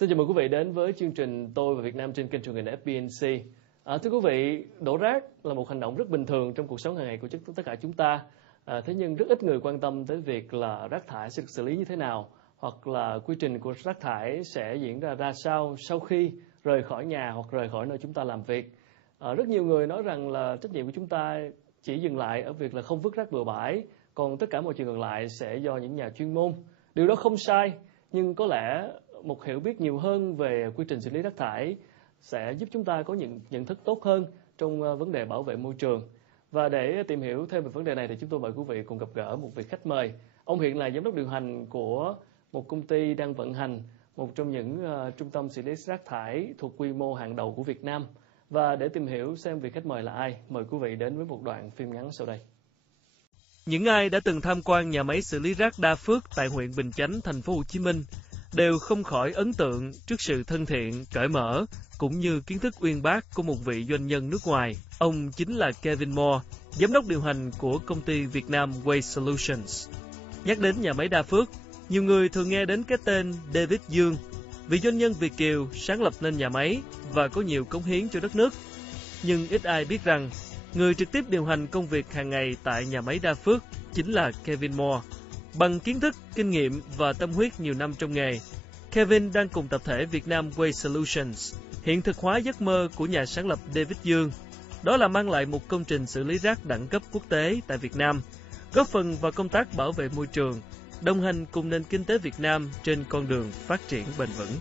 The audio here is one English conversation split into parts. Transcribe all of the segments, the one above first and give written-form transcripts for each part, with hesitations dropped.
Xin chào mừng quý vị đến với chương trình Tôi và Việt Nam trên kênh truyền hình FBNC. Thưa quý vị, đổ rác là một hành động rất bình thường trong cuộc sống hàng ngày của tất cả chúng ta. Thế nhưng rất ít người quan tâm tới việc là rác thải sẽ được xử lý như thế nào, hoặc là quy trình của rác thải sẽ diễn ra sao sau khi rời khỏi nhà hoặc rời khỏi nơi chúng ta làm việc. Rất nhiều người nói rằng là trách nhiệm của chúng ta chỉ dừng lại ở việc là không vứt rác bừa bãi, còn tất cả mọi chuyện còn lại sẽ do những nhà chuyên môn. Điều đó không sai, nhưng có lẽ một hiểu biết nhiều hơn về quy trình xử lý rác thải sẽ giúp chúng ta có những nhận thức tốt hơn trong vấn đề bảo vệ môi trường. Và để tìm hiểu thêm về vấn đề này thì chúng tôi mời quý vị cùng gặp gỡ một vị khách mời. Ông hiện là giám đốc điều hành của một công ty đang vận hành một trong những trung tâm xử lý rác thải thuộc quy mô hàng đầu của Việt Nam. Và để tìm hiểu xem vị khách mời là ai, mời quý vị đến với một đoạn phim ngắn sau đây. Những ai đã từng tham quan nhà máy xử lý rác Đa Phước tại huyện Bình Chánh, thành phố Hồ Chí Minh đều không khỏi ấn tượng trước sự thân thiện, cởi mở cũng như kiến thức uyên bác của một vị doanh nhân nước ngoài. Ông chính là Kevin Moore, giám đốc điều hành của công ty Việt Nam Waste Solutions. Nhắc đến nhà máy Đa Phước, nhiều người thường nghe đến cái tên David Dương, vị doanh nhân Việt kiều sáng lập nên nhà máy và có nhiều cống hiến cho đất nước. Nhưng ít ai biết rằng người trực tiếp điều hành công việc hàng ngày tại nhà máy Đa Phước chính là Kevin Moore. Bằng kiến thức, kinh nghiệm và tâm huyết nhiều năm trong nghề, Kevin đang cùng tập thể Việt Nam Waste Solutions hiện thực hóa giấc mơ của nhà sáng lập David Dương. Đó là mang lại một công trình xử lý rác đẳng cấp quốc tế tại Việt Nam, góp phần vào công tác bảo vệ môi trường, đồng hành cùng nền kinh tế Việt Nam trên con đường phát triển bền vững.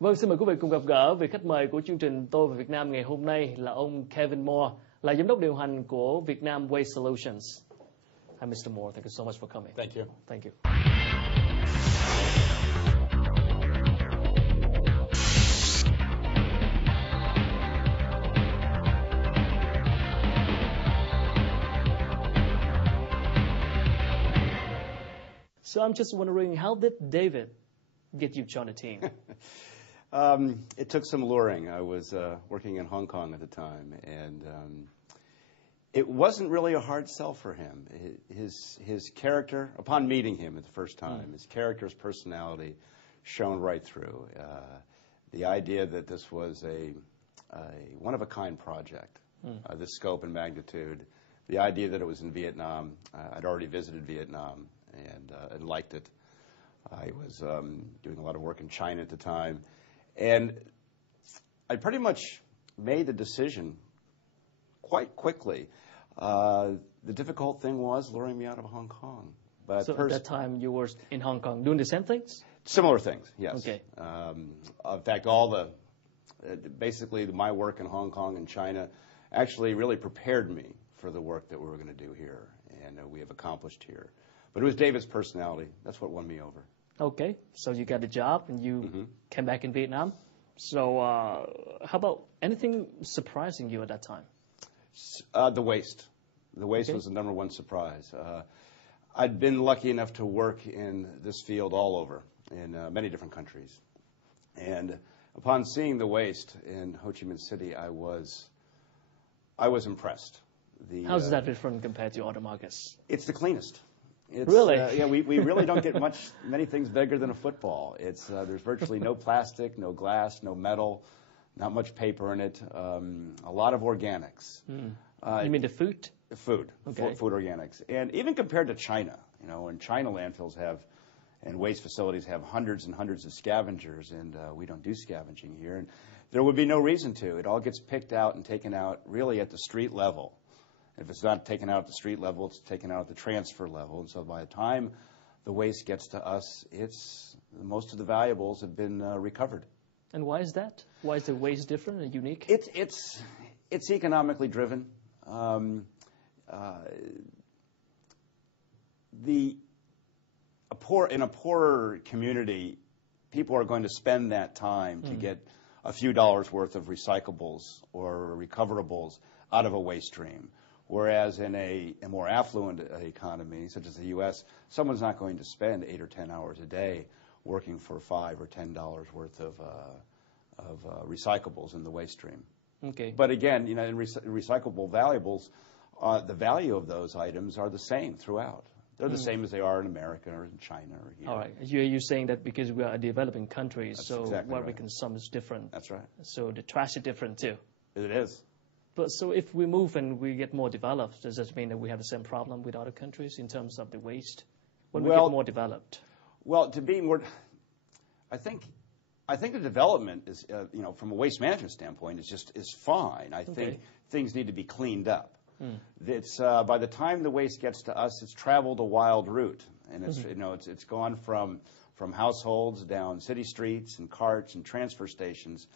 Vâng, xin mời quý vị cùng gặp gỡ vị khách mời của chương trình Tôi và Việt Nam ngày hôm nay là ông Kevin Moore, là giám đốc điều hành của Việt Nam Waste Solutions. Hi, Mr. Moore. Thank you so much for coming. Thank you. Thank you. So I'm just wondering, how did David get you joined the team? It took some luring. I was working in Hong Kong at the time, and it wasn't really a hard sell for him. His character, upon meeting him at the first time, his character's personality shone right through. The idea that this was a one-of-a-kind project, the scope and magnitude, the idea that it was in Vietnam. I'd already visited Vietnam and liked it. I was doing a lot of work in China at the time. And I pretty much made the decision quite quickly. The difficult thing was luring me out of Hong Kong. But so at that time you were in Hong Kong doing the same things? Similar things, yes. Okay. In fact, basically my work in Hong Kong and China actually really prepared me for the work that we were going to do here and we have accomplished here. But it was David's personality. That's what won me over. Okay, so you got a job and you came back in Vietnam. So how about anything surprising you at that time? The waste. The waste was the number one surprise. I'd been lucky enough to work in this field all over in many different countries. And upon seeing the waste in Ho Chi Minh City, I was impressed. How's that different compared to other markets? It's the cleanest. Really? Yeah, we really don't get many things bigger than a football. There's virtually no plastic, no glass, no metal, not much paper in it. A lot of organics. You mean the food? Food. Okay. Food organics. And even compared to China, in China landfills and waste facilities have hundreds and hundreds of scavengers, and we don't do scavenging here. And there would be no reason to. It all gets picked out and taken out really at the street level. If it's not taken out at the street level, it's taken out at the transfer level. And so by the time the waste gets to us, most of the valuables have been recovered. And why is that? Why is the waste different and unique? It's economically driven. In a poorer community, people are going to spend that time to get a few dollars worth of recyclables or recoverables out of a waste stream. Whereas in a more affluent economy, such as the U.S., someone's not going to spend 8 or 10 hours a day working for $5 or $10 worth of recyclables in the waste stream. Okay. But again, recyclable valuables the value of those items are the same throughout. They're the same as they are in America or in China or here. All right. You're saying that because we are a developing country, That's so exactly what we right. consume is different. That's right. So the trash is different too. It is. But so if we move and we get more developed, does that mean that we have the same problem with other countries in terms of the waste? When we get more developed? Well, to be more, I think the development is, from a waste management standpoint, is fine. I think things need to be cleaned up. It's by the time the waste gets to us, it's traveled a wild route, and it's gone from households down city streets and carts and transfer stations.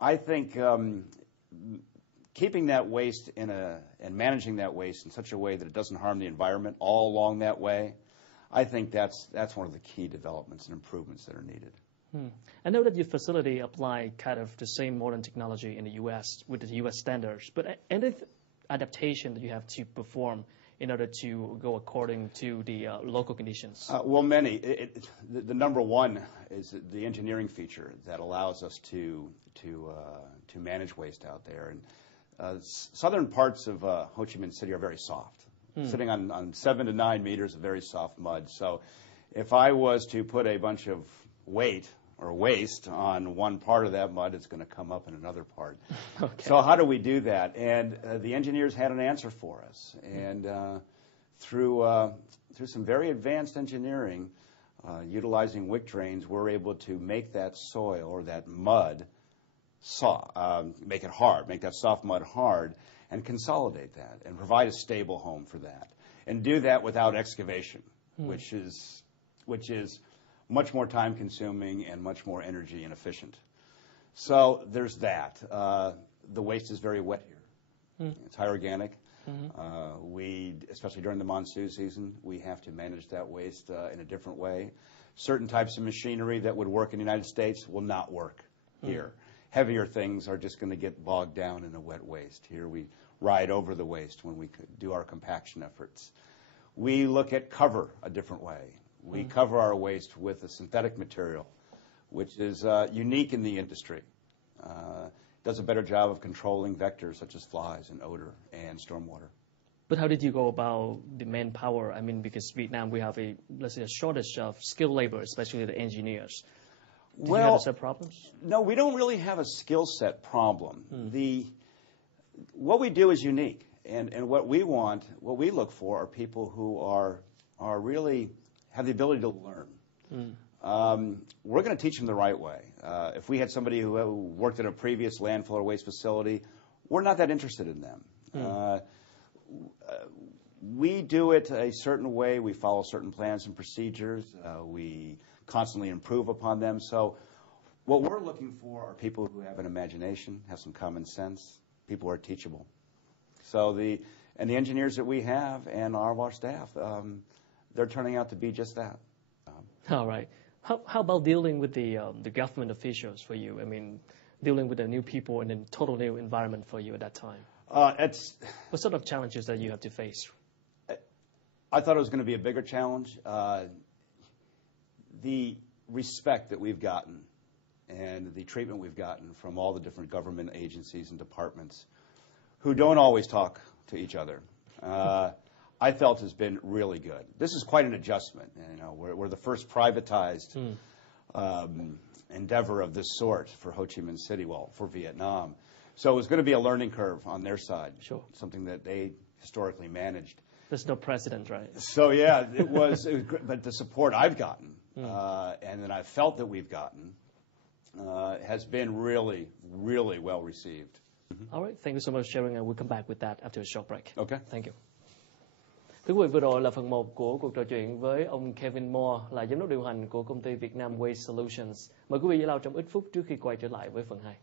I think keeping that waste and managing that waste in such a way that it doesn't harm the environment all along that way, I think that's one of the key developments and improvements that are needed. I know that your facility apply kind of the same modern technology in the U.S. with the U.S. standards, but any adaptation that you have to perform in order to go according to the local conditions? Well, many. The number one is the engineering feature that allows us to manage waste out there. And southern parts of Ho Chi Minh City are very soft, sitting on 7 to 9 meters of very soft mud. So if I was to put a bunch of weight or waste on one part of that mud, it's going to come up in another part. Okay. So how do we do that? And the engineers had an answer for us. And through some very advanced engineering, utilizing wick drains, we're able to make that soil or that mud make it hard, make that soft mud hard, and consolidate that and provide a stable home for that. And do that without excavation, which is much more time-consuming and much more energy inefficient. So there's that. The waste is very wet here. It's high organic. Especially during the monsoon season, we have to manage that waste in a different way. Certain types of machinery that would work in the United States will not work here. Heavier things are just going to get bogged down in a wet waste. Here we ride over the waste when we do our compaction efforts. We look at cover a different way. We cover our waste with a synthetic material, which is unique in the industry. Does a better job of controlling vectors such as flies and odor and stormwater. But how did you go about the manpower? I mean, because Vietnam, we have a shortage of skilled labor, especially the engineers. Did you have some problems? No, we don't really have a skill set problem. What we do is unique, and what we look for are people who are really have the ability to learn. We're going to teach them the right way. If we had somebody who worked at a previous landfill or waste facility, we're not that interested in them. We do it a certain way. We follow certain plans and procedures. We constantly improve upon them. So what we're looking for are people who have an imagination, have some common sense, people who are teachable. So the engineers that we have and all of our staff, they're turning out to be just that. All right. How about dealing with the government officials for you? I mean, dealing with the new people in a total new environment for you at that time? What sort of challenges that you have to face? I thought it was going to be a bigger challenge. The respect that we've gotten and the treatment we've gotten from all the different government agencies and departments who don't always talk to each other, I felt has been really good. This is quite an adjustment. We're the first privatized endeavor of this sort for Ho Chi Minh City, for Vietnam. So it was going to be a learning curve on their side, something that they historically managed. There's no precedent, right? So, yeah, it was great. But the support I've gotten and that I've felt that we've gotten has been really, really well received. All right. Thank you so much for sharing, and we'll come back with that after a short break. Okay. Thank you. Thưa quý vị, vừa rồi là phần 1 của cuộc trò chuyện với ông Kevin Moore, là giám đốc điều hành của công ty Vietnam Waste Solutions. Mời quý vị giữ lâu trong ít phút trước khi quay trở lại với phần 2.